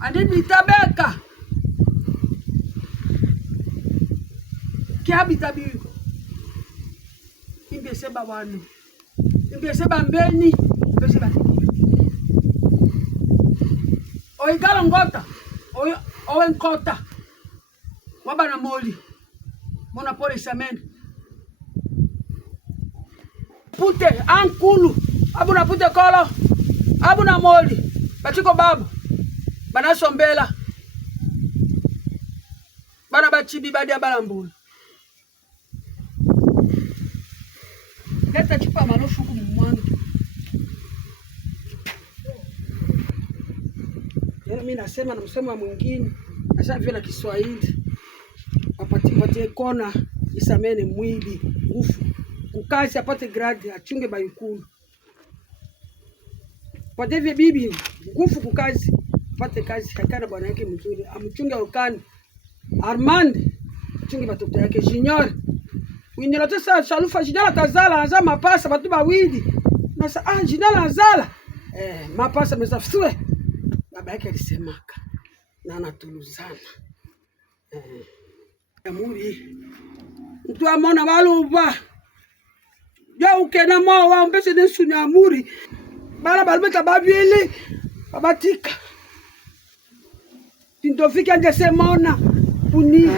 Andini tabeka. Kia bitabiru. Imbeseba wanu. Imbeseba mbeni. Imbeseba. Oigala ngota. Owe nkota. Wabana moli. Mona pole samene. Pute ankulu. Abuna pute kolo. Abuna moli. Batiko babu. Bana sombela. Bana bachibi badia balambulu. Leta chupa malofu kumwangu. Yana mimi nasema na msemo mwingine. Nasema vile Kiswahili. Wapatie kona isamene mwili ngufu. Kukazi apate grade achunge bayukulu. Patevi bibi ngufu kukazi apate kazi hakana bwana yake mzuri amchunge ukani. Armand achunge batoto yake Junior. Winyelote sa shalufa Junior tazala anza mapasa batu bawili. Nasa Junior anzala. Mapasa mezafswe. Baba yake alisemaka na anatuluzana. Amuri mtu amona baluba ya ukena mo wa mbese nesu ni amuri bala balbeta babili babatika tindofika nje semona puni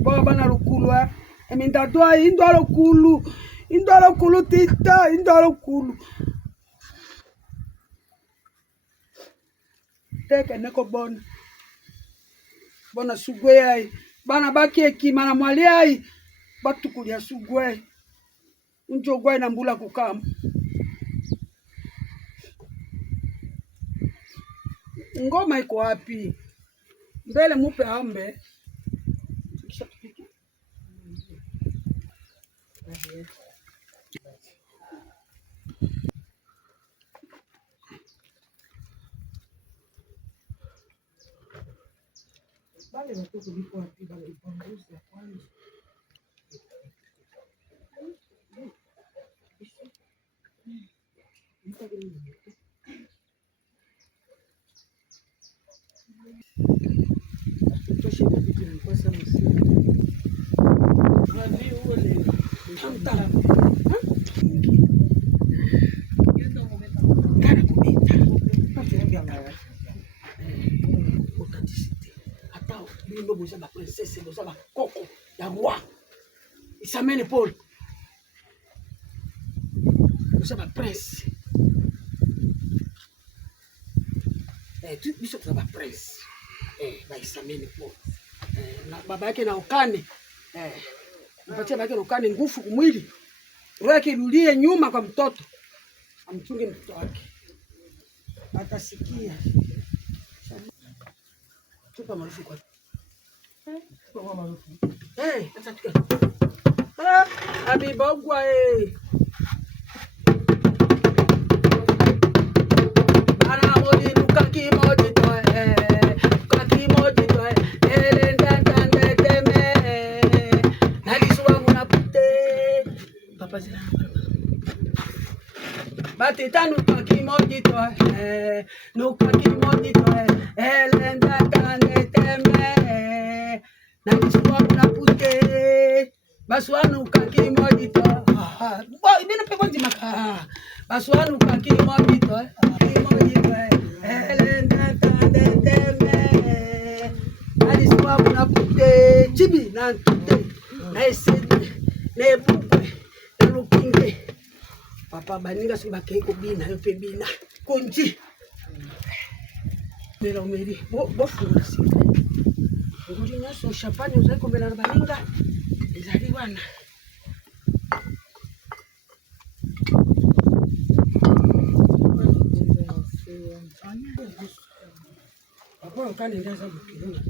baba na lukulwa emindatwa indolo kulu tita indolo kulu teke neko bona sugwe ai bana baki ekima na mwali ai batukulia sugwe njogwa na mbula kukama ngoma iko wapi mbele mupe ambe Vale, no tengo que ir por aquí, vale, por Rusia, ¿cuál? Boza ba princesse boza ba koko ya roi isamene Paul boza ba prince tu biso boza ba prince ba isamene Paul na baba yake na ukane mpatie baba yake na ukane nguvu kumwili roho yake irulie nyuma kwa mtoto amchunge mtoto wake atasikia tupa marufu kwa acha tuke. Abibogwa Bana modi lukaki modi to kaki modi to ndandande teme. Nalisuwa muna pute. Papa zina. Bati tanu kaki modi to nukaki modi to ndandande teme. Nalisuwa muna pute. Baswanu kaki modito boy bino pe bonji maka baswanu kaki modito elenda tande teme aliswa muna pute chibi na pute na esede ne bukwe na lupinge papa baninga simba keko bina yo pe bina konji mera umeri bo fura simba nguri nyaso champagne uzako mera baninga ezali wana Papa ukani ndaza bukirunga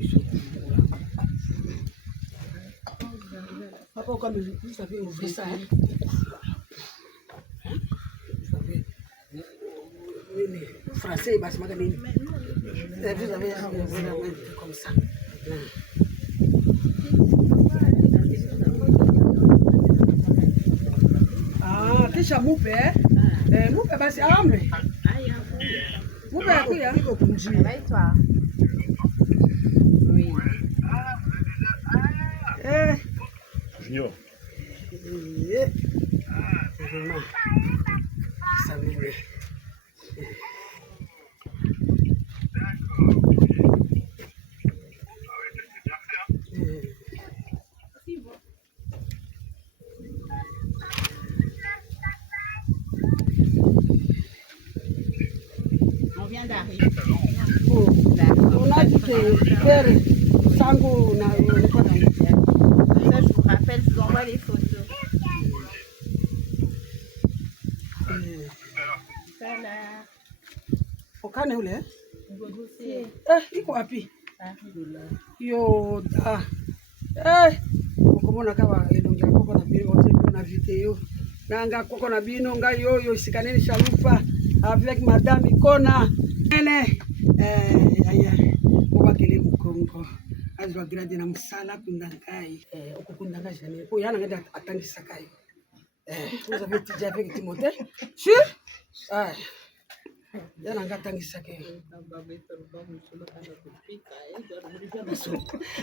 Papa ukami vous avez ouvert ça français basi magani vous avez comme ça kisha mupe mupe basi amre. Mupe akuya. Iko kunjia. Anaitwa. Oui. Junior. Salut. On vient d'arriver. On a dit que faire sango na pas dans le ciel. Ça, je vous rappelle, je vous envoie les photos. Voilà. Okane ule? Ngogusie. Iko wapi? Karibu. Yo da. Ukomona kama edonga koko na bino wote na video. Nanga koko na bino nga yo isikaneni shalufa avec madame Ikona. Aya. Obakele mukongo. Azwa grade na msala kundangai. Okukundanga jane. Ko yana ngada atangisa kai. Vous avez déjà avec Timothée? Si? Yana ngatangisa kai.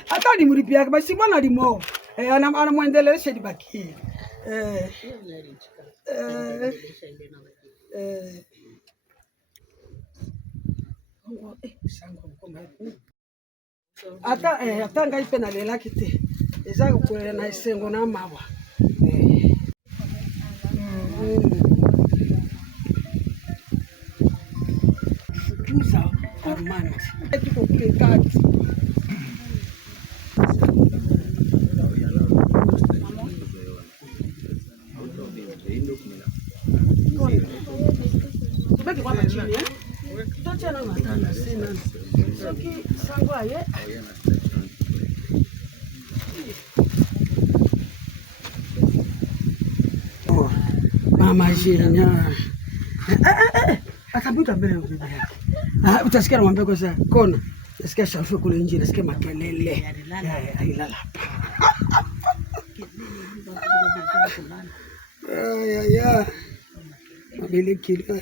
Hata nimulipia basi bwana limo. Anamwendelesha libaki. Ata ngai pe nalelaki te eza kokolela na esengo na mawa fukuza Armand etikokekati tobeki kwa machini totiana matanda sena soki sango aye mama jina akabuta mbele ya bibi yake. Utasikia namwambia kwa sasa kona nasikia shafu kule nje nasikia makelele ailala hapa mabele kilo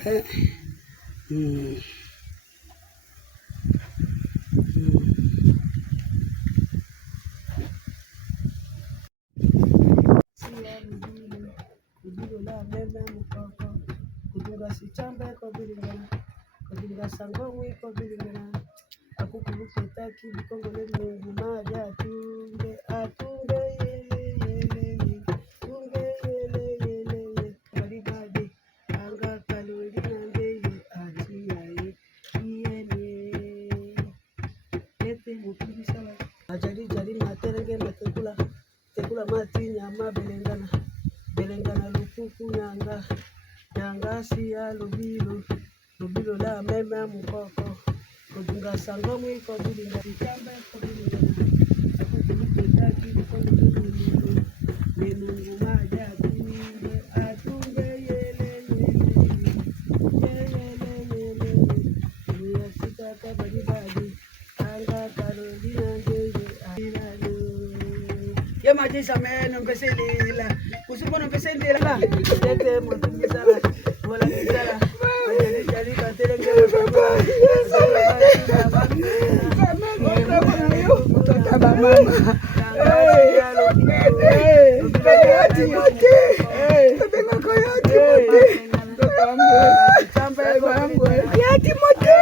kudunga sichamba kwa bilingana kudunga sangomwe kwa bilingana akukuluke taki bikongole mungu maja atunge yele tunge yele baribade anga kalori nandeye atiyaye yene ete mukibisala ajali materenge tekula mati nyama belengana lukuku nyanga siya lubilo la meme mukoko kudunga sango mwiko bilinga chamba ko bilinga akukutaki ko bilinga menungu maja atunge yele sita ka baribadi anga Carolina ndeye ailalo ye maji sameno mpeselila kusubona mpesendela tete mutumizala wala kizala jali katerenge baba mtoto mama Yati mote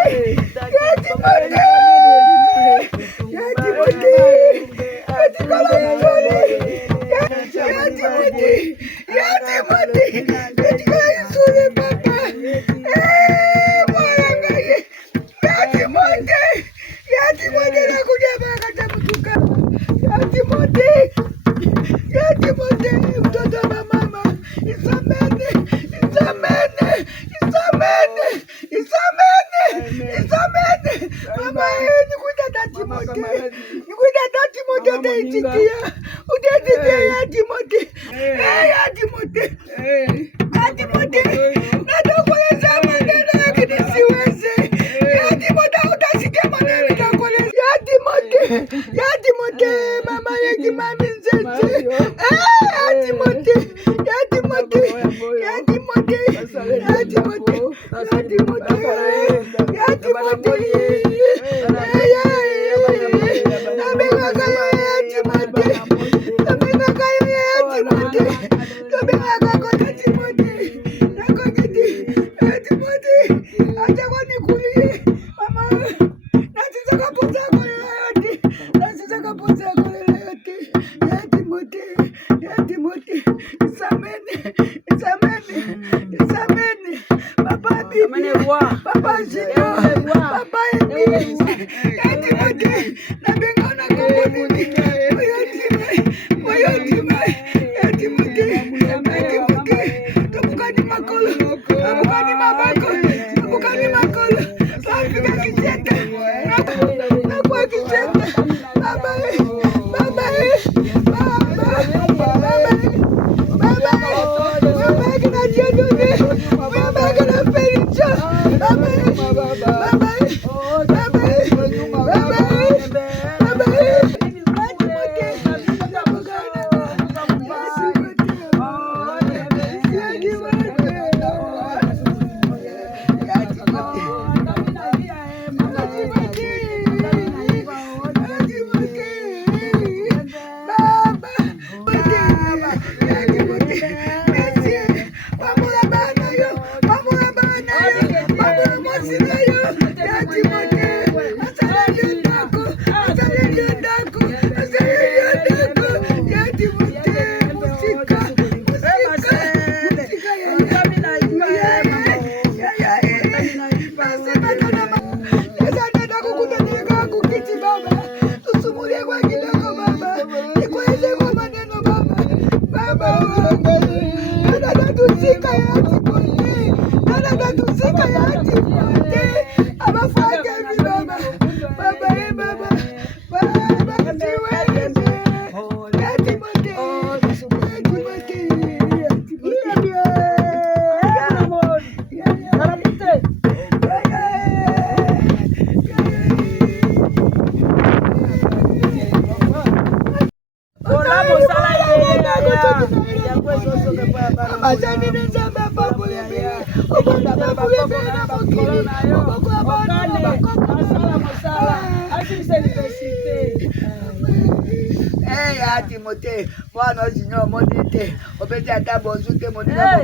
Timothée, mwana Junior modete, obeti atabo zute moninga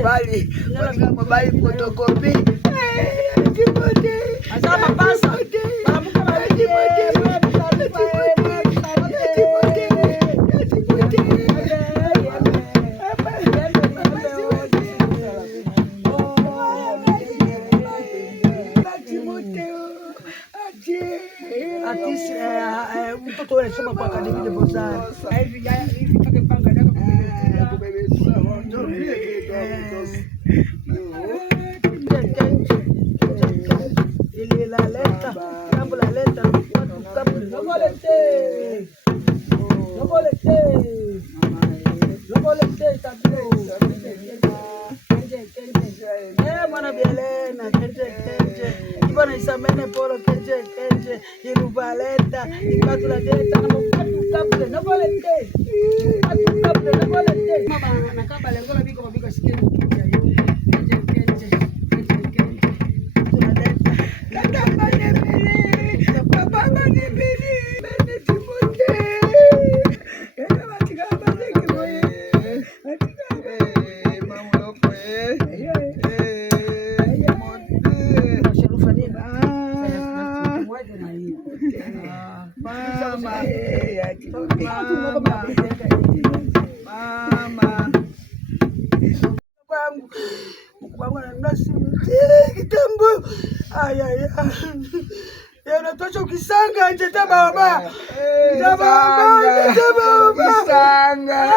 mobali fotokopi. Timothée, azama pasa. Mtoto wewe soma kwa akademi de Bozar. Ile la leta, jambo la leta, no volete tablo. Mwana Bielena, kenje. Ibona isamene polo kenje. Iruvaleta, ikatula deta na mukatu no volete. No volete. Mama nakaba lengo la biko sikeni kinja yo. Kenje. Tunaleta. Leta bane bili. Baba bane bili. Bane Timothée. Ena matika bane kiboye. Kitambo yanatosha ukisanga nje baba kisanga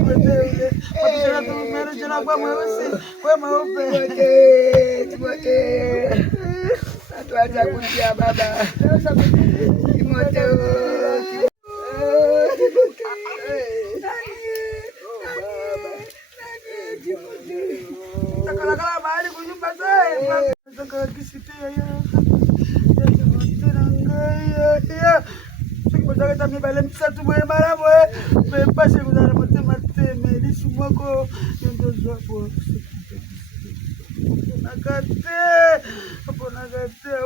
Timothée Wapishana tumero jana kwa mweusi, kwa mweupe. Timotheo. Atuacha kutia baba. Timotheo. Takala mahali kunyumba sasa. Takala kisitia ya. Sikutaka tamibale msatu mwe mara mwe pashe kuzara matema lisu mwako ndio zwapo. Nakate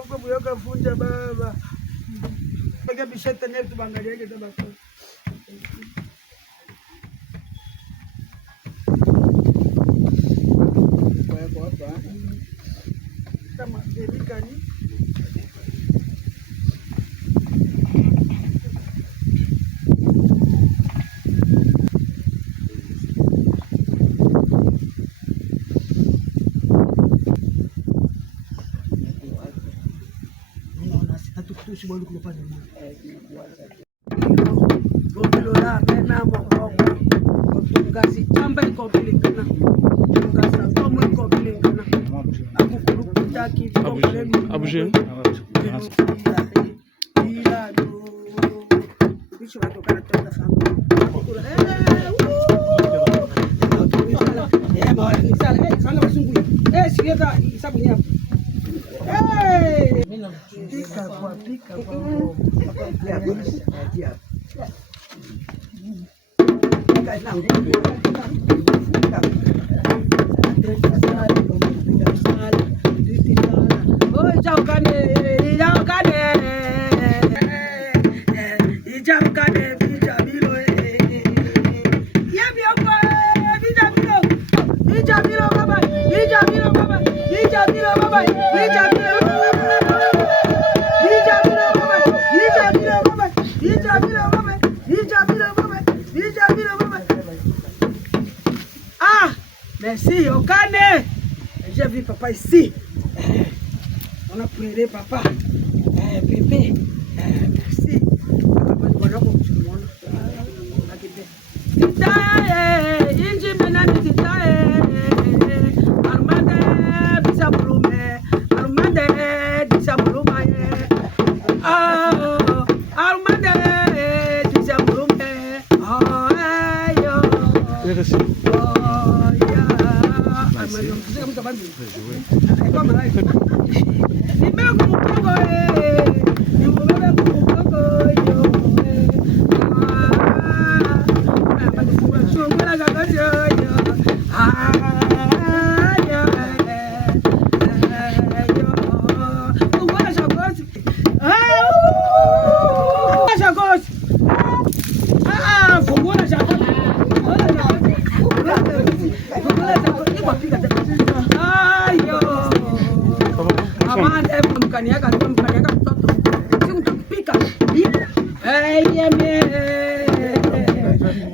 uko buyoka funja baba. Pega bishete netu bangali yake tabako. Kama delikani tukutushi bolu kulopanya Gobelola mena mo ngazi chamba ikobilingana ngazi tomo ikobilingana akukuru kutaki Abuje. ila do bicho vai tocar toda a família mara nisala sana wasungu sieta isabunya pika kwa merci, Okane. J'ai vu papa ici. On a prié papa. Bébé. Merci. Papa, nous voilà comme tout le monde. Titae, inji menani titae. Armade, bisa bulume. Armade, bisa bulume. Armade, bisa bulume. Yo. Merci.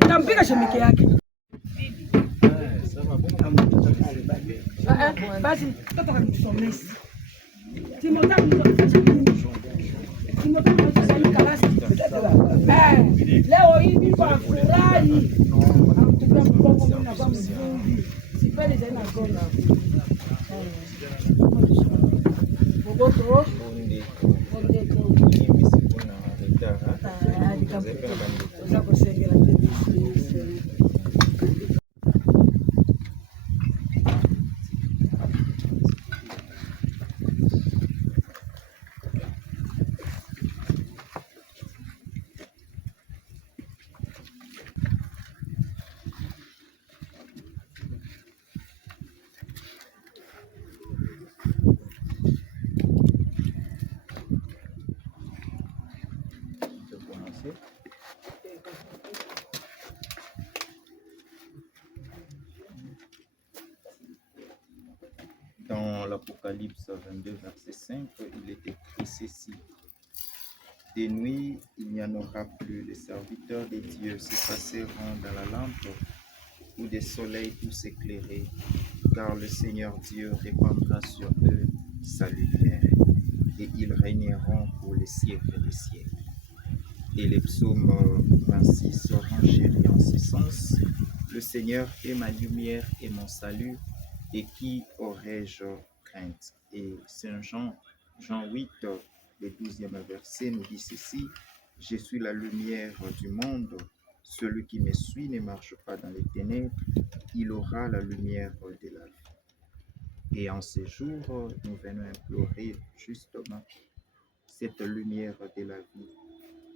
Tampika shemeke yake. Basi mtoto kamsomesi. Leo hivi kwa furahi. Amtuka mkongo na kwa mzungu. Sipende tena gona. Bogoto. Dans l'Apocalypse 22, verset 5, il est écrit ceci. Des nuits, il n'y en aura plus. Les serviteurs des dieux se passeront dans la lampe ou des soleils tous éclairés, car le Seigneur Dieu répandra sur eux sa lumière, et ils régneront pour les siècles des siècles. Et les psaumes 26 renchérit en ce sens. le Seigneur est ma lumière et mon salut, et qui aurais-je crainte? Et Saint Jean, Jean 8, le 12e verset nous dit ceci: je suis la lumière du monde, celui qui me suit ne marche pas dans les ténèbres, il aura la lumière de la vie. Et en ces jours, nous venons implorer justement cette lumière de la vie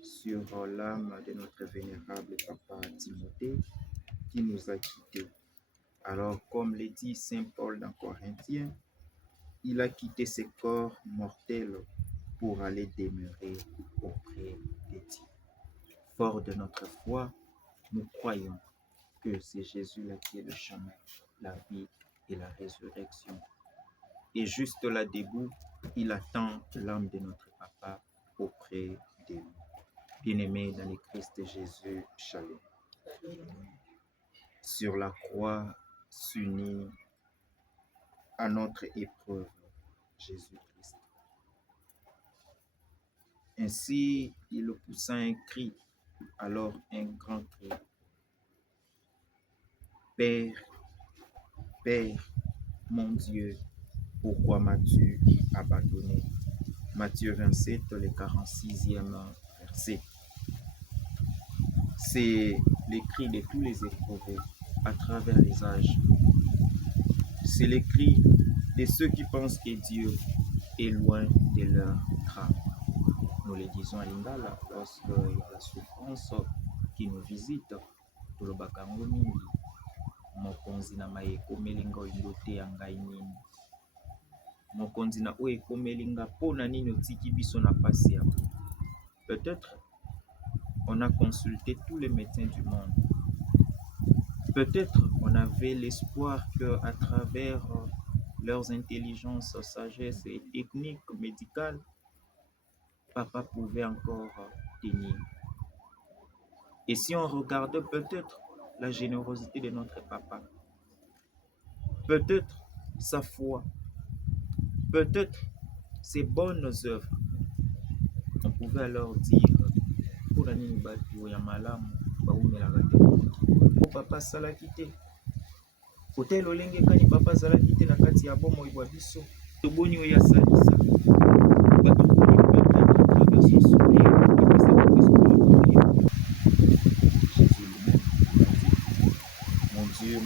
sur l'âme de notre vénérable papa Timothée qui nous a quittés. Alors, comme le dit Saint Paul dans Corinthiens, il a quitté ses corps mortels pour aller demeurer auprès de Dieu. Fort de notre foi, nous croyons que c'est Jésus-là qui est le chemin, la vie et la résurrection. Et juste là debout, il attend l'âme de notre papa auprès de nous. Bien-aimés dans le Christ Jésus, shalom. Sur la croix, s'unit à notre épreuve, Jésus-Christ. Ainsi, il poussa un cri, alors un grand cri. Père, Père, mon Dieu, pourquoi m'as-tu abandonné? Matthieu 27, le 46e verset. C'est le cri de tous les éprouvés à travers les âges. C'est le cri de ceux qui pensent que Dieu est loin de leur crâne. Nous le disons à Lingala, lorsqu'il y a la souffrance qui nous visite, tulobaka ngo mingi, mokonzi na maye ekomelinga oyo te ya ngai nini. Mokonzi na oyo ekomelinga pona nini otiki biso na pasi ya. Peut-être on a consulté tous les médecins du monde. Peut-être on avait l'espoir qu'à travers leurs intelligences, sagesse et techniques médicales, papa pouvait encore tenir. Et si on regardait peut-être la générosité de notre papa, peut-être sa foi, peut-être ses bonnes œuvres, on pouvait alors dire pour la nini batu ya malamu baumelaka te papa salaki te kotel olenge kani papa salaki te na kati ya bomoi bwa biso toboni oyo asalisa bato peut-être son sourire Jésus lui-même mon Dieu,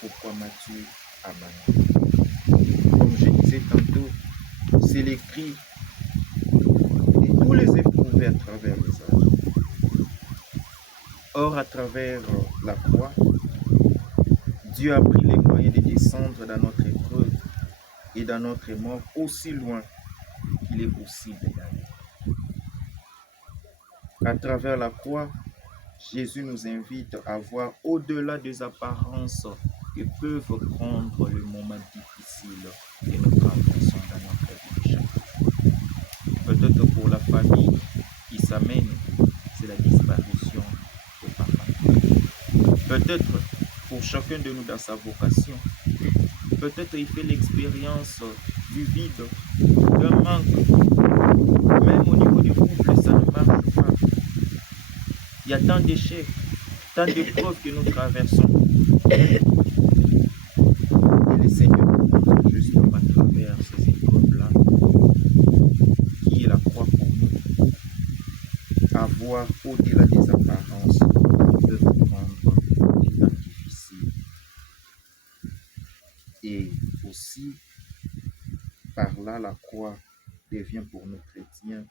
pourquoi m'as-tu abandonné? Comme je disais tantôt, c'est les cris de tous les éprouvés à travers les âges. Or, à travers la croix, Dieu a pris les moyens de descendre dans notre épreuve et dans notre mort aussi loin qu'il est possible d'aller. À travers la croix, Jésus nous invite à voir au-delà des apparences que peuvent prendre le moment difficile que nous traversons dans notre vie. Peut-être pour la famille qui s'amène, c'est la disparition de papa. Peut-être pour chacun de nous dans sa vocation. Peut-être il fait l'expérience du vide, d'un manque. Même au niveau du couple, ça ne marche pas. Il y a tant d'échecs, tant d'épreuves que nous traversons. Et le Seigneur, justement à travers ces épreuves-là, qui est la croix pour nous, à voir au-delà des apparences, de prendre des temps difficiles. Et aussi, par là, la croix devient pour nous chrétiens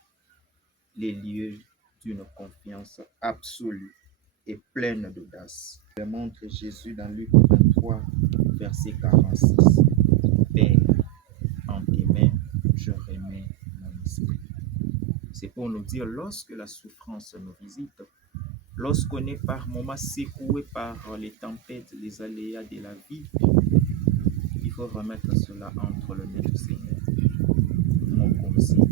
les lieux d'une confiance absolue et pleine d'audace. Le montre Jésus dans Luc 23, verset 46. Père, en tes mains, je remets mon esprit. C'est pour nous dire, lorsque la souffrance nous visite, lorsqu'on est par moments secoué par les tempêtes, les aléas de la vie, il faut remettre cela entre le mains du Seigneur. Mon conseil,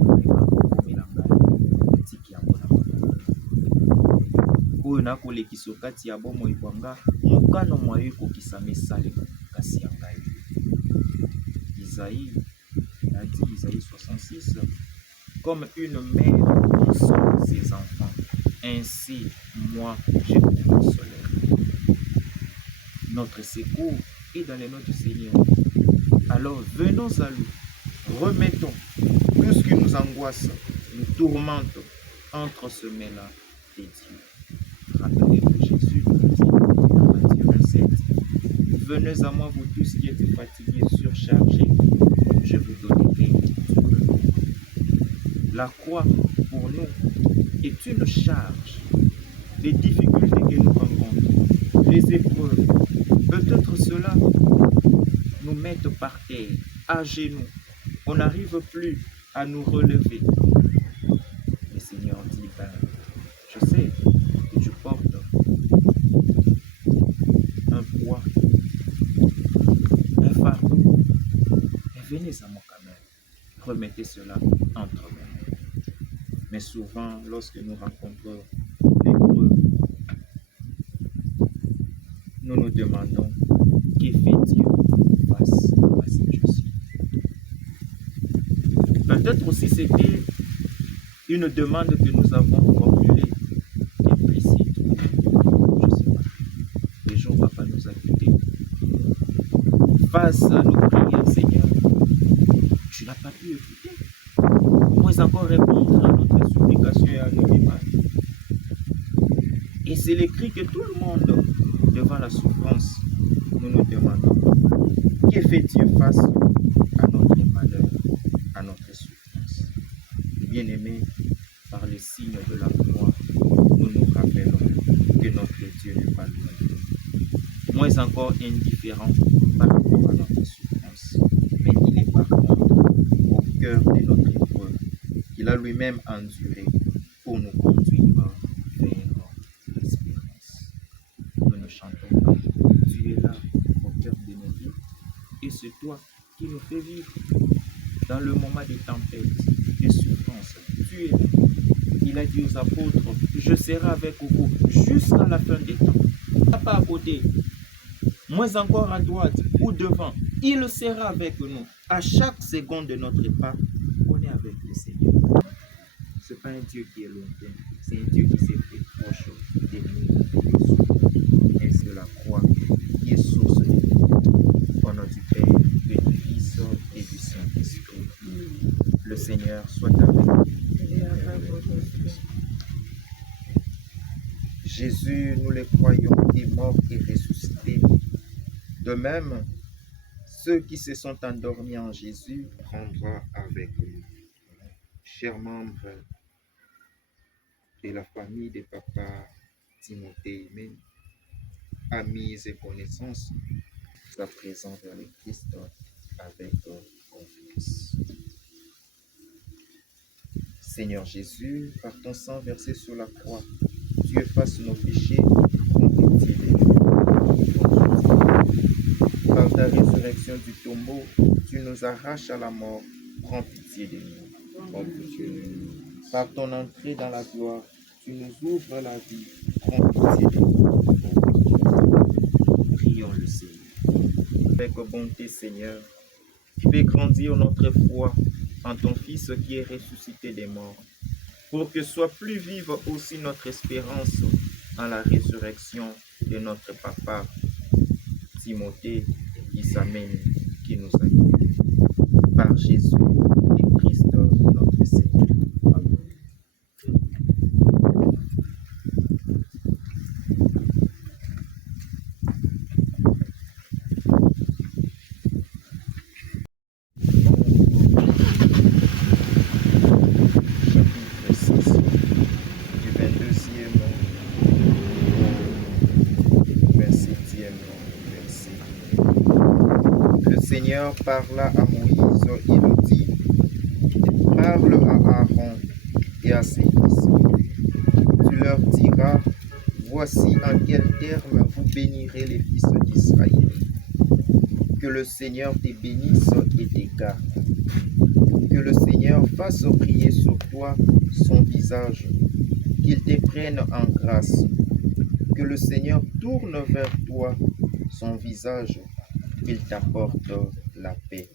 oyo nakolekisa kati ya bomoi bwanga mokano mwayo kokisama esalema kasi ya ngai. Isaïe a dit, Isaïe 66, comme une mère console ses enfants, ainsi moi je vous consolerai. Notre secours est dans les mains du Seigneur. Alors venons à lui, remettons tout ce qui nous angoisse, nous tourmente entre ce mains-là des dieux. Rappelez-vous Jésus dit dans Matthieu 27, venez à moi vous tous qui êtes fatigués, surchargés, je vous donnerai du repos. La croix pour nous est une charge. Les difficultés que nous rencontrons, les épreuves, peut-être cela nous mettent par terre, à genoux. On n'arrive plus à nous relever. Le Seigneur dit, je sais que tu portes un poids, un fardeau. Mais venez à moi quand même. Remettez cela entre nous. Mais souvent, lorsque nous rencontrons l'épreuve, nous nous demandons, que fait Dieu face à cette chose? Peut-être aussi c'était une demande que nous avons formulée implicite. Je ne sais pas. Le jour où Papa nous a quittés, face à nos prières, Seigneur, tu n'as pas pu écouter. Moins encore répondre à notre supplication et à nos demandes. Et c'est le cri que tout le monde, devant la souffrance, nous nous demandons. Que fait Dieu face à notre malheur, à notre souffrance? Bien-aimés, par le signe de la croix, nous nous rappelons que notre Dieu n'est pas loin de nous. Moins encore indifférent par rapport à notre souffrance, mais il est par contre au cœur de notre épreuve qu'il a lui-même enduré pour nous conduire vers l'espérance. Nous ne chantons pas. Tu es là au cœur de nos vies et c'est toi qui nous fais vivre dans le moment des tempêtes, des souffrances. Tu es là. Il a dit aux apôtres, je serai avec vous jusqu'à la fin des temps. Pas à côté, moins encore à droite ou devant. Il sera avec nous à chaque seconde de notre pas. On est avec le Seigneur. Ce n'est pas un Dieu qui est lointain, c'est un Dieu qui s'est fait proche de nous. Et c'est la croix qui est source de vie. Au nom du Père, et du Fils et du Saint-Esprit. Le Seigneur soit avec nous. Jésus, nous le croyons, est mort et ressuscité. De même, ceux qui se sont endormis en Jésus prendra avec nous. Chers membres de la famille de Papa Timothée Aimé, amis et connaissances, sois présent vers le Christ avec confiance. Seigneur Jésus, par ton sang versé sur la croix, tu effaces nos péchés, prends pitié de nous. Par ta résurrection du tombeau, tu nous arraches à la mort, prends pitié de nous. Prends pitié de nous. Par ton entrée dans la gloire, tu nous ouvres la vie, prends pitié de nous. Prions le Seigneur. Avec bonté, Seigneur, fais grandir notre foi en ton Fils qui est ressuscité des morts, pour que soit plus vive aussi notre espérance en la résurrection de notre Papa Timothée qui s'amène, qui nous accueille. Par Jésus et Christ notre Seigneur. Amen. Seigneur parla à Moïse, il dit, parle à Aaron et à ses fils. Tu leur diras, voici en quels termes vous bénirez les fils d'Israël. Que le Seigneur te bénisse et te garde. Que le Seigneur fasse briller sur toi son visage, qu'il te prenne en grâce. Que le Seigneur tourne vers toi son visage, qu'il t'apporte la paix.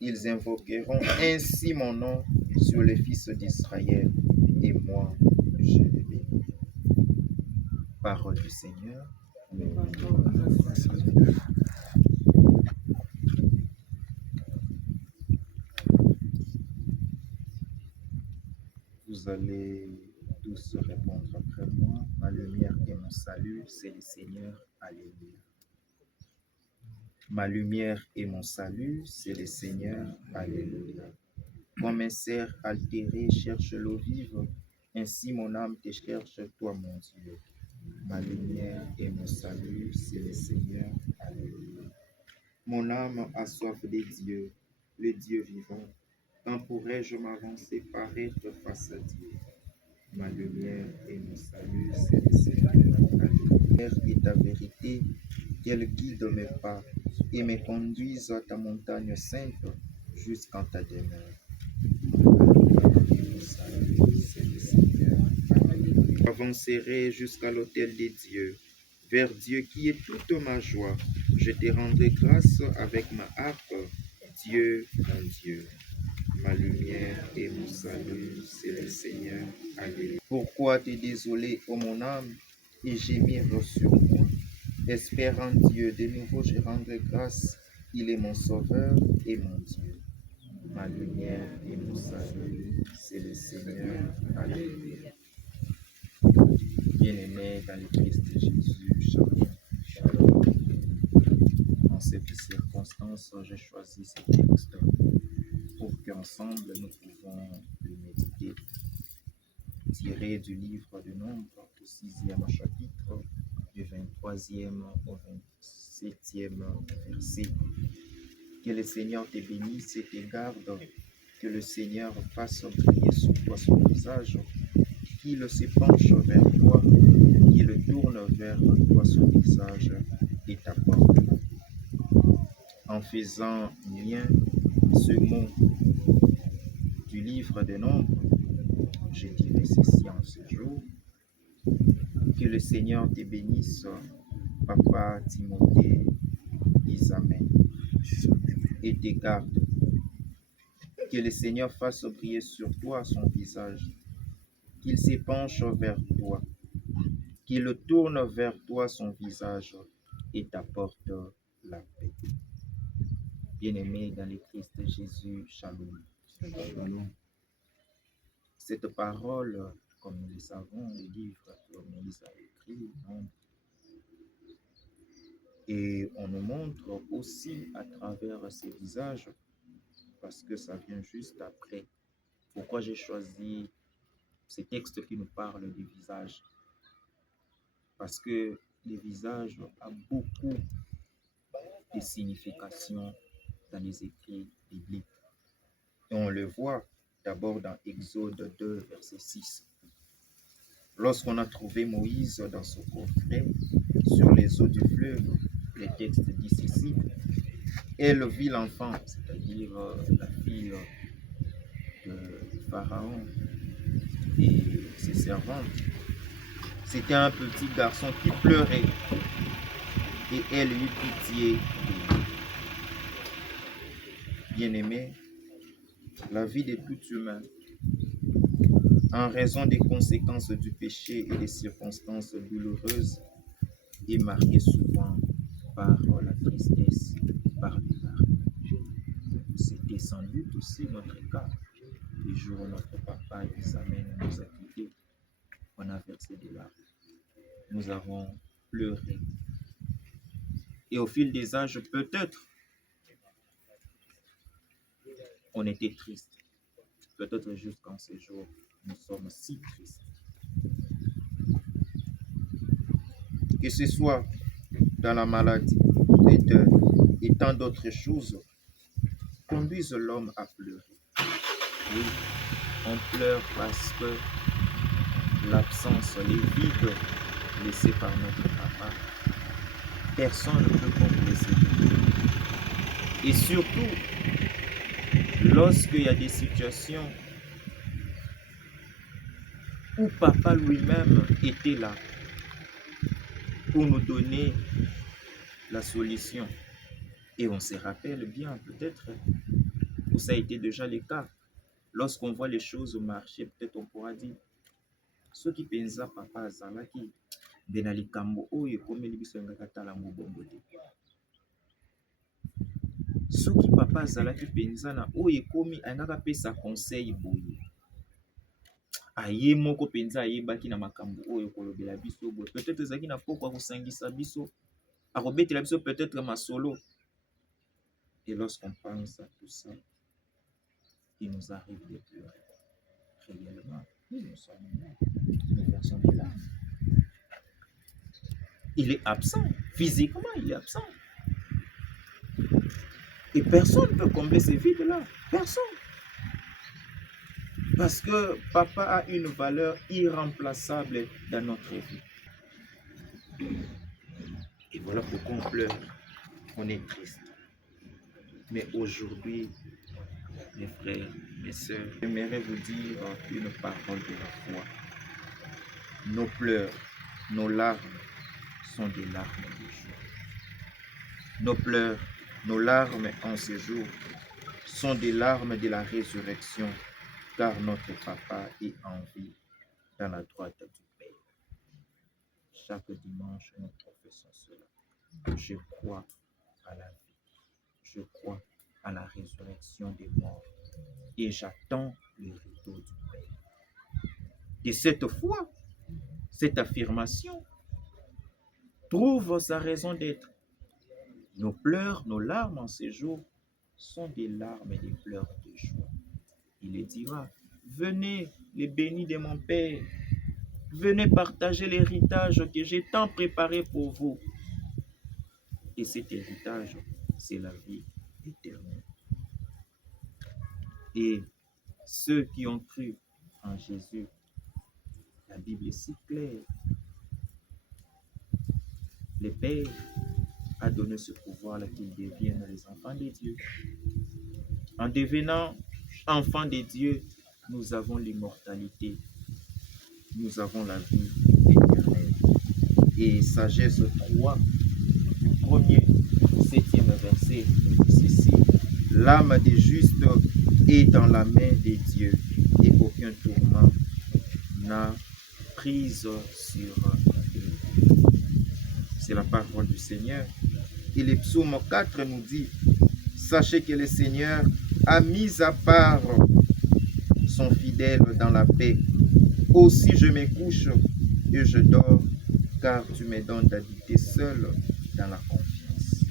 Ils invoqueront ainsi mon nom sur les fils d'Israël, et moi, je les bénis. Parole du Seigneur, Vous allez tous répondre après moi. Ma lumière et mon salut, c'est le Seigneur. Alléluia. Ma lumière et mon salut, c'est le Seigneur. Alléluia. Quand mes serres altérées cherchent l'eau vive, ainsi mon âme te cherche, toi mon Dieu. Ma lumière et mon salut, c'est le Seigneur. Alléluia. Mon âme a soif des dieux, le Dieu vivant. Quand pourrais-je m'avancer, paraître face à Dieu? Ma lumière et mon salut, c'est le Seigneur. Alléluia. Et ta vérité, qu'elle guide mes pas et me conduise à ta montagne sainte jusqu'en ta demeure. J'avancerai jusqu'à l'autel des dieux, vers Dieu qui est toute ma joie. Je te rendrai grâce avec ma harpe, Dieu, mon Dieu. Ma lumière et mon salut, c'est le Seigneur. Alléluia. Pourquoi t'es désolé, ô mon âme, et gémir sur moi? Espère en Dieu, de nouveau je rendrai grâce. Il est mon sauveur et mon Dieu. Ma lumière et mon salut, c'est le Seigneur. Alléluia. Bien-aimés dans le Christ de Jésus, shalom. En cette circonstance, j'ai choisi ce texte pour qu'ensemble nous pouvons le méditer. Tiré du livre de Nombres, du 6e chapitre, du 23e au 27e verset. Que le Seigneur te bénisse et te garde, que le Seigneur fasse briller sur toi son visage, qu'il se penche vers toi, qu'il tourne vers toi son visage et t'apporte la paix. En faisant mien ce mot du livre des Nombres, je dirai ceci en ce jour. Que le Seigneur te bénisse, Papa Timothée, dis Amen, et te garde. Que le Seigneur fasse briller sur toi son visage, qu'il s'épanche vers toi, qu'il tourne vers toi son visage et t'apporte la paix. Bien-aimé dans le Christ Jésus, shalom. Shalom. Cette parole, comme nous le savons, le livre que Moïse a écrit, et on nous montre aussi à travers ces visages, parce que ça vient juste après. Pourquoi j'ai choisi ces textes qui nous parlent des visages? Parce que les visages ont beaucoup de significations dans les écrits bibliques. Et on le voit d'abord dans Exode 2, verset 6. Lorsqu'on a trouvé Moïse dans son coffret sur les eaux du fleuve, le texte dit ceci: elle vit l'enfant, c'est-à-dire la fille de Pharaon et ses servantes. C'était un petit garçon qui pleurait et elle eut pitié de lui. Bien-aimé, la vie de tout humain, en raison des conséquences du péché et des circonstances douloureuses, est marquée souvent par la tristesse, par les larmes. C'était sans doute aussi notre cas. Le jour où notre papa Isamen nous a quittés, on a versé des larmes. Nous avons pleuré. Et au fil des âges, peut-être, on était triste. Peut-être jusqu'en ce jour, nous sommes si tristes. Que ce soit dans la maladie, les deuils et tant d'autres choses, conduisent l'homme à pleurer. Oui, on pleure parce que l'absence, les vides laissés par notre papa, personne ne peut combler ces vides. Et surtout, lorsqu'il y a des situations où papa lui-même était là pour nous donner la solution. Et on se rappelle bien, peut-être, où ça a été déjà le cas. Lorsqu'on voit les choses marcher, peut-être on pourra dire, ce qui pensa papa Zalaki, Bena likambo oyo ekomeli biso engaka tala mobongo te. Soki papa azalaki mpenza na oyo ekomi engaka pesa conseil boye. Aye moko mpenza ayebaki na makambo oyo kolobela biso boye. Peut-être ezalaki na poko akosangisa biso, akobetela biso peut-être masolo. Et lorsqu'on pense à tout ça, il nous arrive de pleurer. Réellement, nous sommes morts. Nous versons des larmes. Il est absent. Physiquement, il est absent. Et personne ne peut combler ces vides-là. Personne. Parce que papa a une valeur irremplaçable dans notre vie. Et voilà pourquoi on pleure. On est triste. Mais aujourd'hui, mes frères, mes sœurs, j'aimerais vous dire une parole de la foi. Nos pleurs, nos larmes sont des larmes de joie. Nos pleurs, nos larmes en ce jour sont des larmes de la résurrection, car notre papa est en vie dans la droite du Père. Chaque dimanche, nous professons cela. Je crois à la vie. Je crois à la résurrection des morts et j'attends le retour du Père. Et cette foi, cette affirmation trouve sa raison d'être. Nos pleurs, nos larmes en ces jours sont des larmes et des pleurs de joie. Il dira, venez les bénis de mon Père, venez partager l'héritage que j'ai tant préparé pour vous. Et cet héritage, c'est la vie éternelle. Et ceux qui ont cru en Jésus, la Bible est si claire. Le Père a donné ce pouvoir-là qu'ils deviennent les enfants de Dieu. En devenant enfants de Dieu, nous avons l'immortalité. Nous avons la vie éternelle. Et Sagesse 3, 1er, 7e verset, ceci. L'âme des justes est dans la main de Dieu et aucun tourment n'a prise sur eux. C'est la parole du Seigneur. Et le psaume 4 nous dit, sachez que le Seigneur a mis à part son fidèle dans la paix. Aussi je me couche et je dors, car tu me donnes d'habiter seul dans la confiance.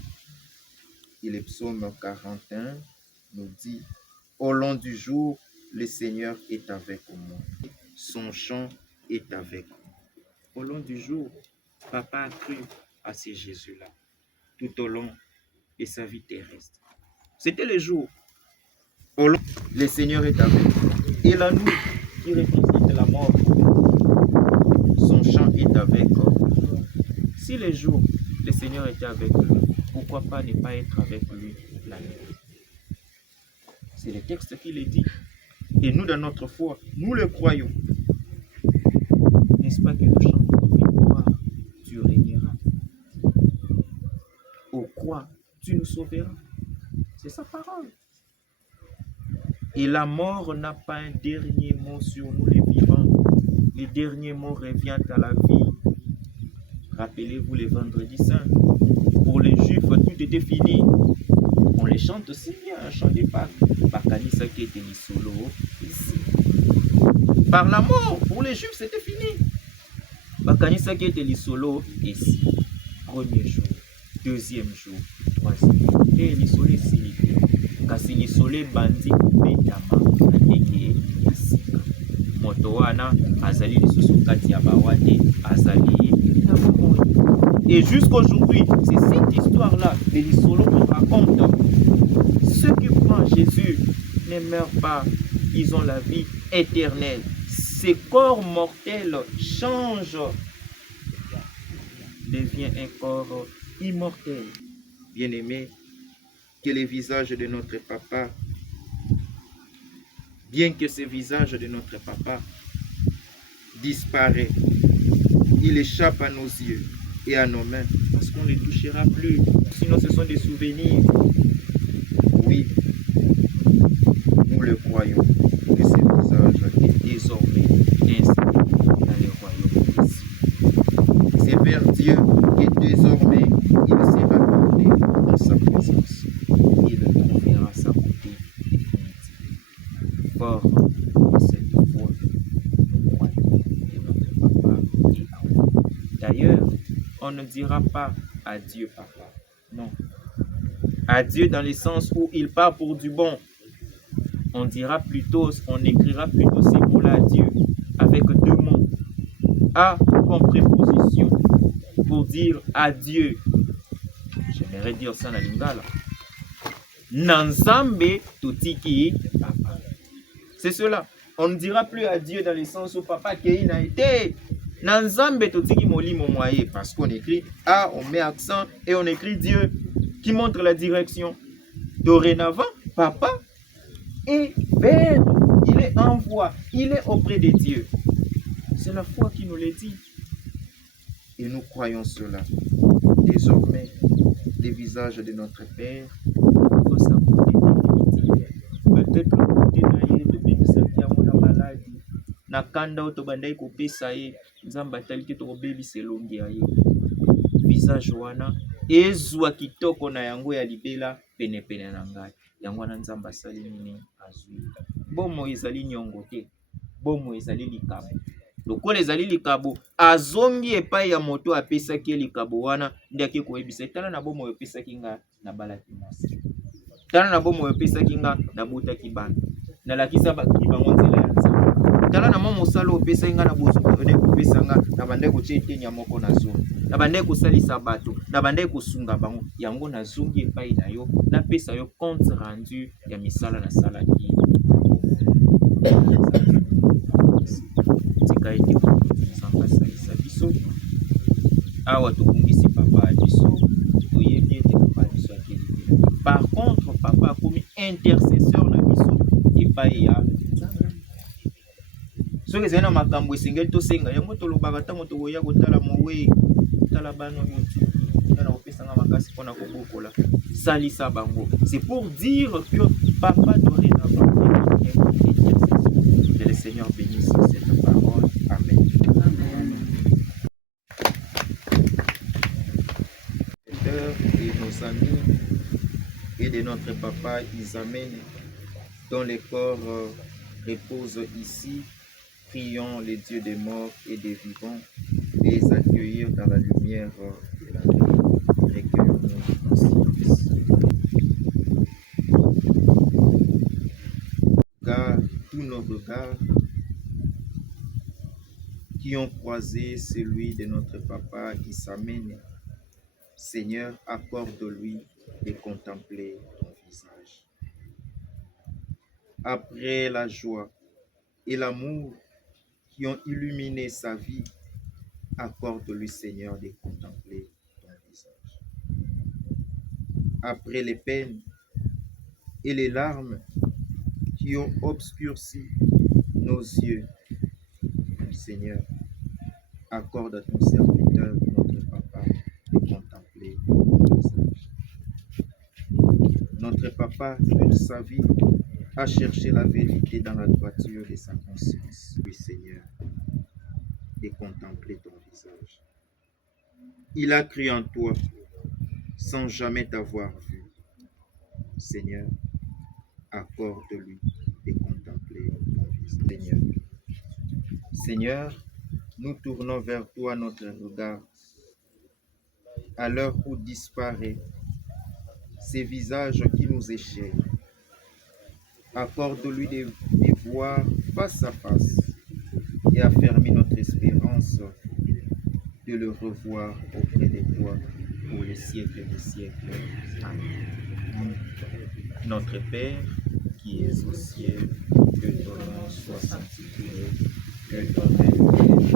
Et le psaume 41 nous dit, au long du jour, le Seigneur est avec moi. Son chant est avec moi. Au long du jour, papa a cru à ce Jésus-là, tout au long de sa vie terrestre. C'était le jour. Au long, le Seigneur est avec nous. Et la nuit, qui représente la mort, son chant est avec nous. Si le jour, le Seigneur était avec lui, pourquoi pas ne pas être avec lui la nuit? C'est le texte qui le dit. Et nous, dans notre foi, nous le croyons. N'est-ce pas que nous chantons, victoire, tu régneras. Au croix, tu nous sauveras. C'est sa parole. Et la mort n'a pas un dernier mot sur nous les vivants. Le dernier mot revient à la vie. Rappelez-vous les vendredis saints. Pour les Juifs, tout était fini. On les chante aussi bien, un chant de Pâques. Bakanisa qui était solo ici. Par la mort, pour les Juifs, c'était fini. Bakanisa qui était solo ici. Premier jour, deuxième jour, troisième. Et l'isolo ici. Kasi l'isolo bandi kubetama ndenge ya sika. Moto wana azali lisusu kati ya bawate azali na bomoi. Et jusqu'aujourd'hui, c'est cette histoire-là de l'isolo qu'on raconte. Ceux qui croient en Jésus ne meurent pas, ils ont la vie éternelle. Ces corps mortels changent, devient un corps immortel. Bien-aimé, que le visage de notre papa, bien que ce visage de notre papa disparaît, il échappe à nos yeux et à nos mains, parce qu'on ne les touchera plus. Sinon, ce sont des souvenirs. Oui, nous le croyons, que ce visage est désormais inscrit dans le royaume des cieux. Ce on ne dira pas adieu papa. Non. Adieu dans le sens où il part pour du bon. On dira plutôt, on écrira plutôt ces mots-là adieu avec deux mots. A comme préposition pour dire adieu. J'aimerais dire ça en lingala. Nanzambe tutiki papa. C'est cela. On ne dira plus adieu dans le sens où papa qui a été. Nanzambe tutiki molimo moye. Parce qu'on écrit A, on met accent et on écrit Dieu qui montre la direction. Dorénavant, papa est vers. Il est en voie. Il est auprès de Dieu. C'est la foi qui nous le dit. Et nous croyons cela. Désormais, les visages de notre Père doivent s'apporter définitivement. Peut-être côté naïe de bénisseur qui a mon maladie. Nakanda otobandai kopesa ye. Nzamba taliki tobeli selongi ya ye. Visage wana ezwa kitoko na yango ya libela pene pene na ngai. Yango wana nzamba sali nini azui. Bomo ezali nyongo te. Bomo ezali likabo. Lokola ezali likabo azongi epai ya moto apesaki likabo wana ndaki koyebisa tala na bomo opesaki nga na balaki masi. Tala na bomo opesaki nga na butaki bana. Na lakisa bakiki bango nzela ya nzambe. Tala na mama osalo opesaki nga na bozuko de kopesa nga na bande ko tshete moko na zo. Na bande ko salisa bato, na bande ko sunga bango yango na zongi epai na yo na pesa yo compte rendu ya misala na salaki. Tika nzamba salisa biso awa tokungisi papa biso toyebi ete papa biso akeli. Par contre papa akomi intercesseur na biso epai ya nzambe. Soki ezali na makambo esengeli tosenga yango tolobaka ntango tokoya kotala mowe tala bana oyo na kopesanga makasi mpona kobokola salisa bango. C'est pour dire que papa dorénavant est intercesseur. Que le Seigneur bénisse cette parole. Amen. Et nos amis et de notre papa Isamène, dont les corps reposent ici, prions les dieux des morts et des vivants et les accueillir dans la lumière de la vie. Recueillons-nous en silence. Car tous nos regards qui ont croisé celui de notre papa Isamène, Seigneur, accorde-lui de contempler ton visage. Après la joie et l'amour qui ont illuminé sa vie, accorde-lui, Seigneur, de contempler ton visage. Après les peines et les larmes qui ont obscurci nos yeux, Seigneur, accorde à ton serviteur, notre papa, de contempler ton visage. Notre papa, toute sa vie, a cherché la vérité dans la droiture de sa conscience. Oui, Seigneur, de contempler ton visage. Il a cru en toi sans jamais t'avoir vu. Seigneur, accorde-lui de contempler ton visage. Seigneur. Seigneur, nous tournons vers toi notre regard à l'heure où disparaît ces visages qui nous échaient. Accorde-lui de voir face à face et affermir notre espérance de le revoir auprès de toi pour les siècles des siècles. Amen. Notre Père qui es au ciel, que ton nom soit sanctifié, que ton règne vienne,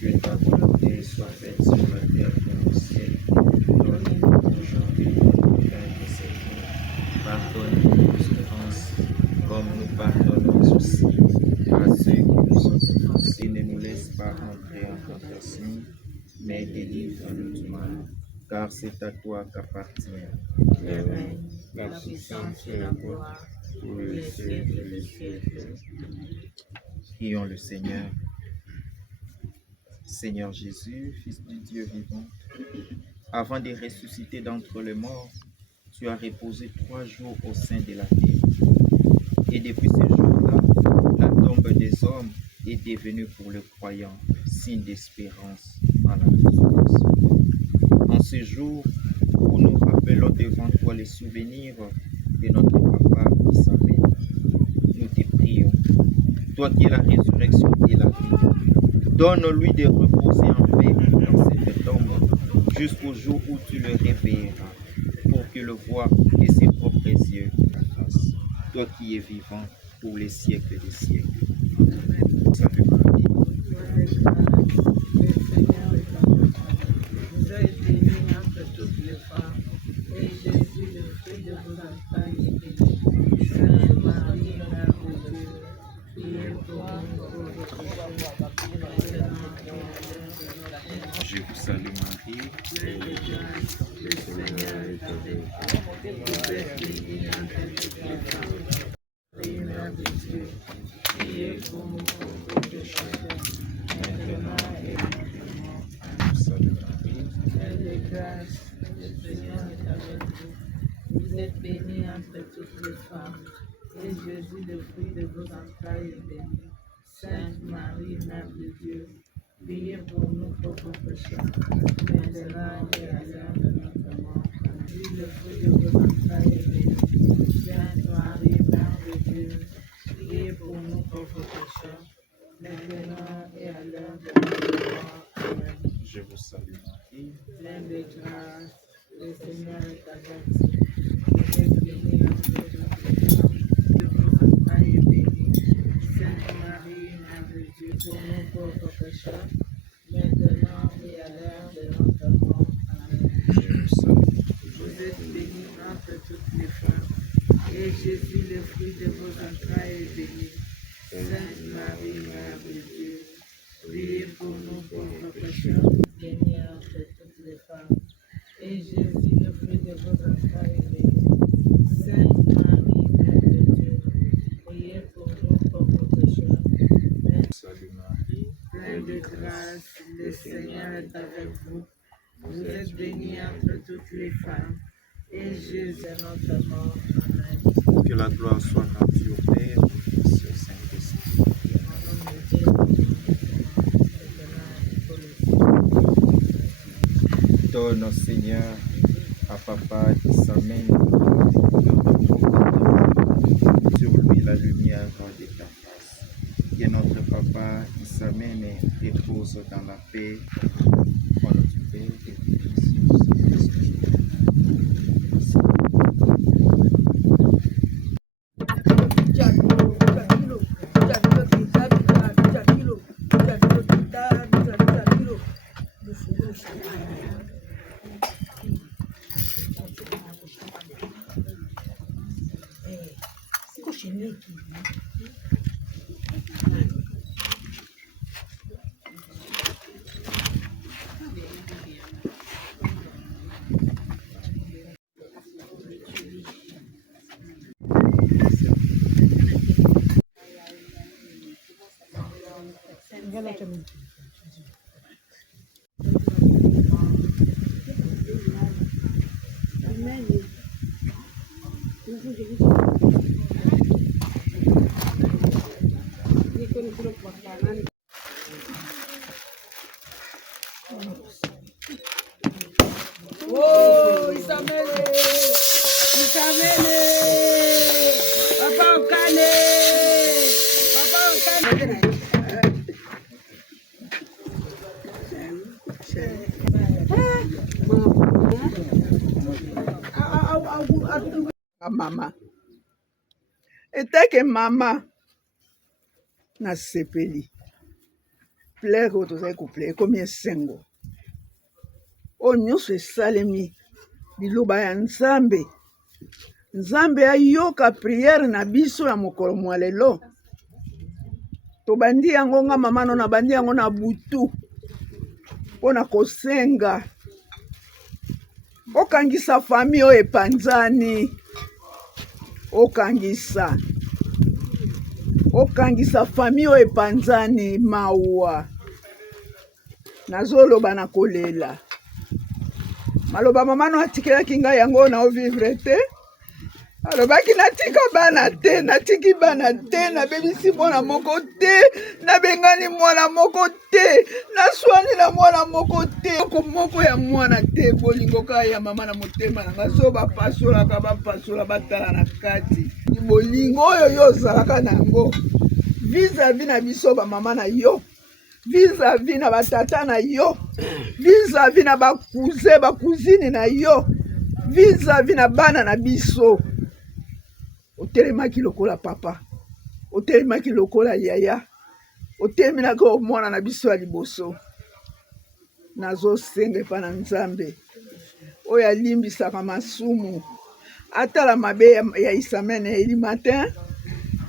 que ta volonté soit faite sur la terre comme au ciel. Donne-nous aujourd'hui notre pain de ce jour. Pardonne-nous nos offenses, comme nous pardonnons aussi à ceux qui nous ont offensés. Ne nous laisse pas entrer en tentation, mais délivre-nous du mal. Car c'est à toi qu'appartient le règne, la puissance et la gloire pour les siècles des siècles. Prions le Seigneur. Seigneur Jésus, Fils du Dieu vivant, avant de ressusciter d'entre les morts, tu as reposé 3 jours au sein de la terre. Et depuis ce jour-là, la tombe des hommes est devenue pour le croyant signe d'espérance en la résurrection. En ce jour où nous rappelons devant toi les souvenirs de notre papa qui s'appelle, nous te prions. Toi qui es la résurrection et la vie, donne-lui de reposer en paix dans cette tombe jusqu'au jour où tu le réveilleras pour que le voie de ses propres yeux ta face. Toi qui es vivant pour les siècles des siècles. Salut Marie. Le Seigneur est avec vous. Vous êtes bénie entre toutes les femmes, et Jésus, le fruit de vos entrailles, est béni. Sainte Marie, Mère de Dieu, priez pour nous pauvres pécheurs, maintenant et à l'heure de notre mort. Je vous salue Marie. Pleine de grâce, le Seigneur est avec vous. Vous êtes bénie entre toutes les femmes, et Mère de Dieu, priez pour nous pauvres pécheurs, maintenant et à l'heure de notre mort. Salut Marie. Pleine de grâce, le Seigneur est avec vous. Vous êtes bénie entre toutes les femmes, et Jésus, le fruit de vos entrailles, est béni. Sainte Marie, Mère de Dieu, priez pour nous pauvres pécheurs, maintenant et à l'heure de notre mort. Jésus, le fruit de vos entrailles, est béni. Sainte Marie, Mère de Dieu, priez pour nous pauvres pécheurs, maintenant et à l'heure de notre mort. Amen. Je vous salue Marie. Pleine de grâce, le Seigneur est avec vous. Vous êtes bénie entre toutes les femmes, de vos entrailles est bénie. Sainte Marie, Mère de Dieu, pour nous pauvres pécheurs, maintenant et à l'heure de notre mort. Amen. Je vous salue. Vous êtes bénie entre toutes les femmes, et Jésus, le fruit de vos entrailles, est béni. Sainte Marie, Mère de Dieu, priez pour nous pauvres pécheurs, bénie entre toutes les femmes, et Jésus, le fruit de vos entrailles, est béni. Sainte Marie, Mère de Dieu, priez pour nous pauvres pécheurs, Salut Marie. pleine de grâce, le Seigneur est avec vous. Vous êtes bénie entre toutes les femmes, et Jésus est notre mort. Amen. Que la gloire soit rendue au Père, au Fils et au Saint-Esprit. Au nom de Dieu, maintenant et pour le siècle. Donne, Seigneur, à papa qui s'amène sur lui la lumière de ta face. Que notre papa qui s'amène et repose dans la paix. Au nom du Père et du Fils et du Saint-Esprit. Oh, Isamele! Isamele! Papa Okane! Papa Okane! Mama eteke mama nasepeli plaire oyo tozali koplaire ekomi esengo oyo nyonso esalemi liloba ya nzambe nzambe ayoka priere na biso ya mokolo mwa lelo tobandi yango nga mama no nabandi yango na butu mpona kosenga okangisa fami oyo epanzani okangisa fami oyo epanzani mawa nazoloba na kolela maloba mama no atikelaki ngai yango na ovivre te alobaki natika bana te, natiki bana te, nabebisi mwana moko te, nabengani mwana moko te, naswani na mwana moko te, moko ya mwana te. Bolingo kaka ya mama na motema nanga so bapasolaka bapasola batala na kati. Bolingo oyo yo ozalaka nango vis-à-vis na biso bamama na yo, vis-à-vis na batata na yo, vis-à-vis na bakuzine na yo, vis-à-vis na bana na biso. Otelemaki lokola papa, otelemaki lokola yaya, oteleminaka omwana na biso ya liboso. Nazosenga epa na Nzambe oyo alimbisaka masumu, atala mabe ya Isamene eli matin,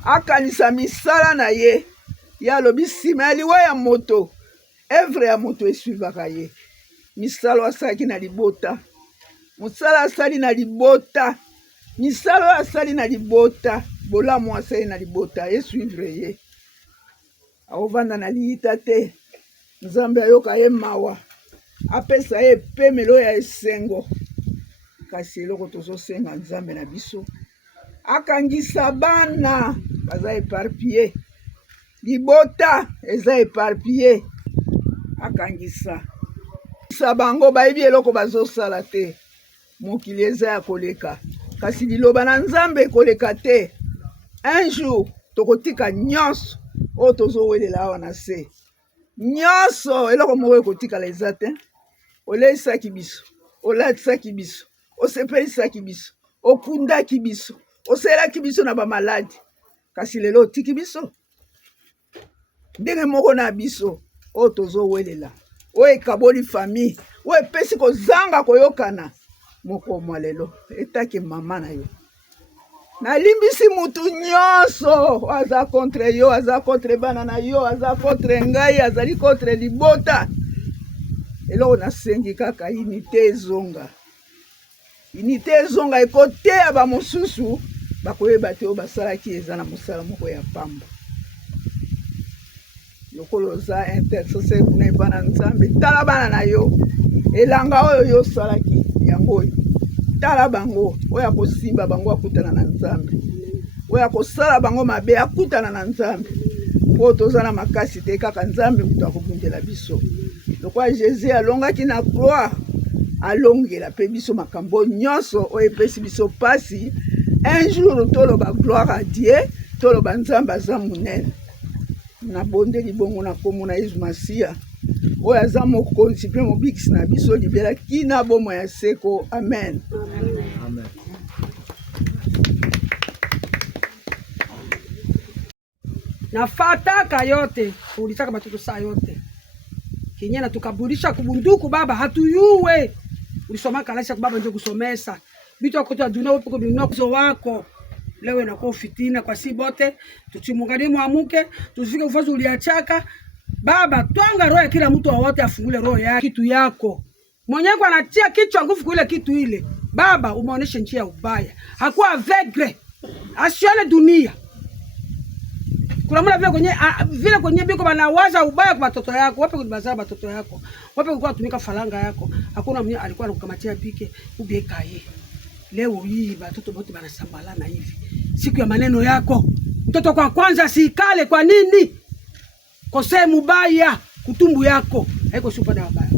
akanisa misala na ye, ya alobi nsima ya liwa ya moto, evre ya moto esuivaka ye. Misala asalaki na libota, mosala asali na libota, misala asali na libota, bolamu asali na libota, esuivre ye. Aovanda na liita te, Nzambe ayoka ye mawa, apesa ye pemelo ya esengo. Kasi eloko tozosenga Nzambe na biso, akangisa bana baza éparpillé, libota eza éparpillé, akangisa bango bayebi eloko bazosala te. Mokili eza ya koleka, kasi liloba na Nzambe ekoleka te. Un jour tokotika nyonso oyo tozowelela awa na se, nyonso eloko moko ekotikala eza te. Oleisaki biso, olatisaki biso, osepelisaki biso, okundaki biso, oselaki biso na bamaladi, kasi lelo otiki biso. Ndenge moko na biso oyo tozowelela, oyo ekaboli famille, oyo epesi kozanga koyokana, moko mwa lelo etaki mama na yo. Nalimbisi mutu nyonso aza contre yo, aza contre bana na yo, aza contre ngai, azali contre libota. Eloko nasengi kaka unité ezonga, unité ezonga ekoteya bamosusu bakoyeba te oyo basalaki eza na mosala moko ya pamba. Lokolo oza intercesseur kuna epa na Nzambe, tala bana na yo, elanga oyo yo osalaki yango oyo, tala bango, oyo akosimba bango akutana na Nzambe, oyo akosala bango mabe akutana na Nzambe. Po toza na makasi te kaka Nzambe mutu akobundela biso. Lokwa Jésus alongaki na croix, alongela pe biso makambo nyonso oyo epesi biso pasi. Un jour toloba gloire à Dieu, toloba Nzambe aza monene. Nabondeli bongo na kombo na Yesu Masiya oyo aza mokonzi mpe mobikisi na biso libela kina bomoi ya seko. Amen. Amen. Nafataka yote kuulizaka batoto saa yote kinyena tukaburisha kubunduku baba hatuyuwe ulisoma kalasha baba ndio kusomesa bitu akoto aduna upo binua kuzo wako leo inakuwa fitina kwa si bote tuchimungani muamuke tufike ufazo uliachaka baba twanga roho ya kila mtu wote afungule roho ya kitu yako mwenyewe anatia kichwa nguvu kule kitu ile baba umeonesha njia ya ubaya hakuwa avegre asione dunia. Kuna mwana vile kwenye biko banawaza ubaya kwa watoto yako, wape kubaza watoto yako. Wape kulikuwa tumika falanga yako. Hakuna mwenye alikuwa anakukamatia pike ubieka yeye. Leo hii watoto wote banasambalana hivi. Siku ya maneno yako. Mtoto kwa kwanza sikale kwa nini? Kose mubaya kutumbu yako. Haiko supa na wabaya.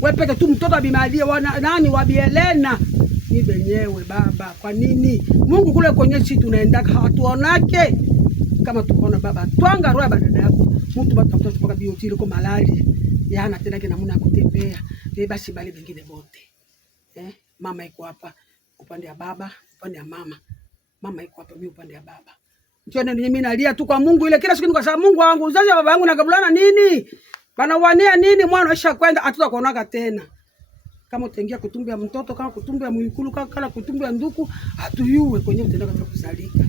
Wewe peke tu mtoto abimalia nani wabielena ni benyewe baba. Kwa nini? Mungu kule kwenye sisi tunaenda hatuonake. Kama tukoona baba twanga roho badada yako mtu batafuta mpaka biotile kwa malali yana tena kina muna kutembea basi bali vingine bote mama iko hapa upande ya baba upande ya mama iko hapa mimi upande ya baba ndio ndio mimi nalia tu kwa Mungu ile kila siku ni kwa sababu Mungu wangu uzazi baba yangu na kabulana nini banawania nini mwana aisha kwenda atutakuonaka tena kama utaingia kutumbu ya mtoto kama kutumbu ya muikulu kama kutumbu ya nduku hatuyuwe kwenye utenda kama kusalika.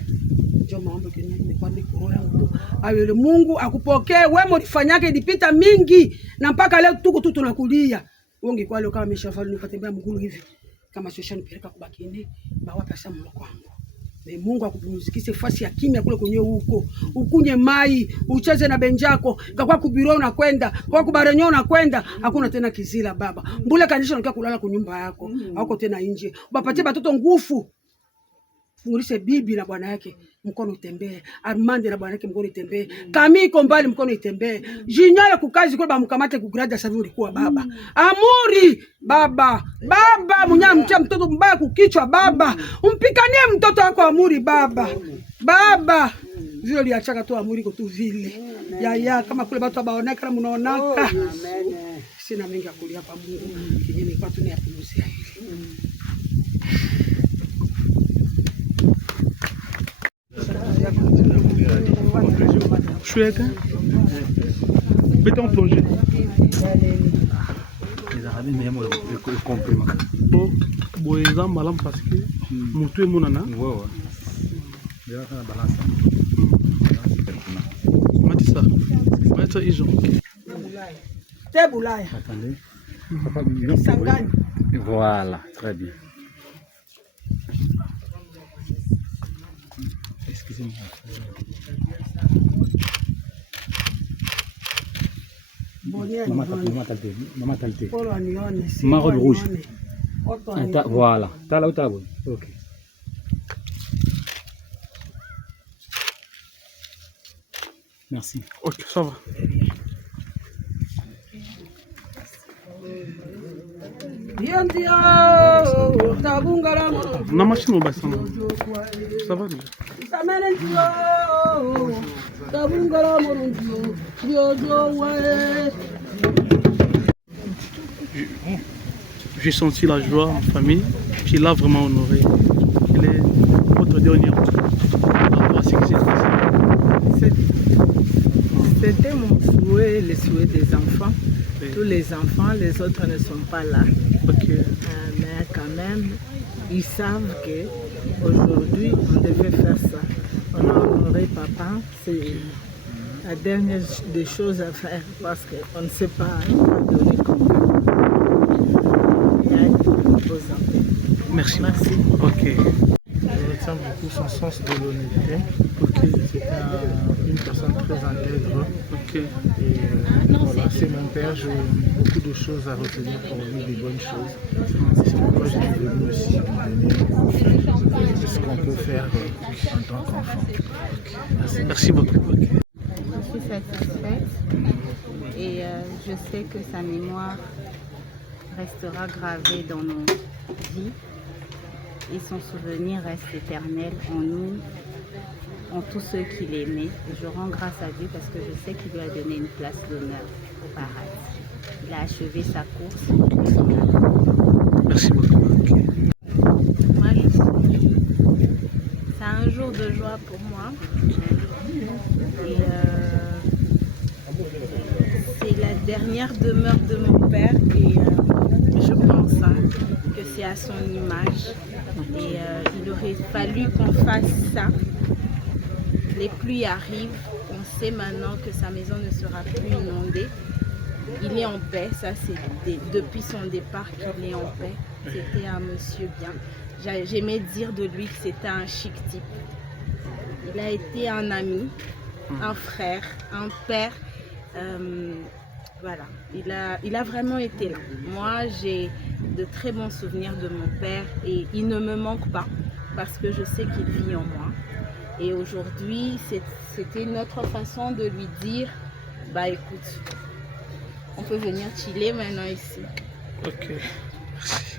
Ndio maombi kenye ni kwa roho yangu ayele Mungu akupokee wewe ulifanyake ilipita mingi na mpaka leo tuko tu tunakulia wengi kwa leo kama ameshafanya nikatembea mguu hivi kama sio nipeleka kubakini bawapa sana mlo kwangu na Mungu akupumzikishe fasi ya kimya kule kwenye huko ukunye mai ucheze na benjako kwa kubiro unakwenda kwa kubarenyo unakwenda hakuna tena kizila baba mbule kanisha unakaa kulala kwa nyumba yako hauko tena nje ubapatie watoto nguvu Fungulishe bibi na bwana yake mkono itembee. Armand na bwana yake mkono itembee. Kami iko mbali mkono itembee. Junior kukazi kwa bamkamate kugrada sasa ulikuwa baba. Amuri baba. Baba mnyamcha mtoto mbaya kukichwa baba. Umpikanie mtoto wako Amuri baba. Baba. Vile liachaka tu Amuri tu vile. Ya kama kule watu baoneka kama mnaonaka. Sina mengi ya kulia kwa Mungu. Kijini kwa tu ni yapumzia hili. Chouette. Béton plongé. Bon, eza malamu parce que motu emonana matisa matisa izo Te Boulaya. Attendez. Sangani. Voilà, très bien. Excusez-moi. Maman Talté. Marron rouge. Voilà. T'as là ou t'as là? Ok. Merci. Ok, ça va. Na machine au bassin. Ça va déjà. J'ai senti la joie en famille, puis il a vraiment honoré. Il est votre dernier mot. C'était mon souhait, le souhait des enfants. Oui. Tous les enfants, les autres ne sont pas là. Okay. Mais quand même, ils savent qu'aujourd'hui, on devait faire ça. On a honoré papa, c'est la dernière des choses à faire parce qu'on ne sait pas donner combien. Merci. Merci. Ok. Je retiens beaucoup son sens de l'honnêteté. Okay. C'était une personne très intègre. Okay. Et voilà, c'est mon père, j'ai beaucoup de choses à retenir pour lui, des bonnes choses. C'est pourquoi je suis venu aussi lui donner ce qu'on peut faire en tant qu'enfant. Okay. Merci beaucoup. Okay. Je suis satisfaite et je sais que sa mémoire restera gravée dans nos vies et son souvenir reste éternel en nous, en tous ceux qu'il aimait. Et je rends grâce à Dieu parce que je sais qu'il lui a donné une place d'honneur au paradis. Il a achevé sa course. Merci beaucoup. Okay. Moi, c'est un jour de joie pour moi. Et c'est la dernière demeure de mon père et je pense que c'est à son image. Et il aurait fallu qu'on fasse ça. Les pluies arrivent, on sait maintenant que sa maison ne sera plus inondée. Il est en paix, ça c'est depuis son départ qu'il est en paix. C'était un monsieur bien. J'aimais dire de lui que c'était un chic type. Il a été un ami, un frère, un père. Voilà, il a vraiment été là. Moi, j'ai de très bons souvenirs de mon père et il ne me manque pas parce que je sais qu'il vit en moi. Et aujourd'hui, c'était notre façon de lui dire, bah écoute, on peut venir chiller maintenant ici. Ok, merci.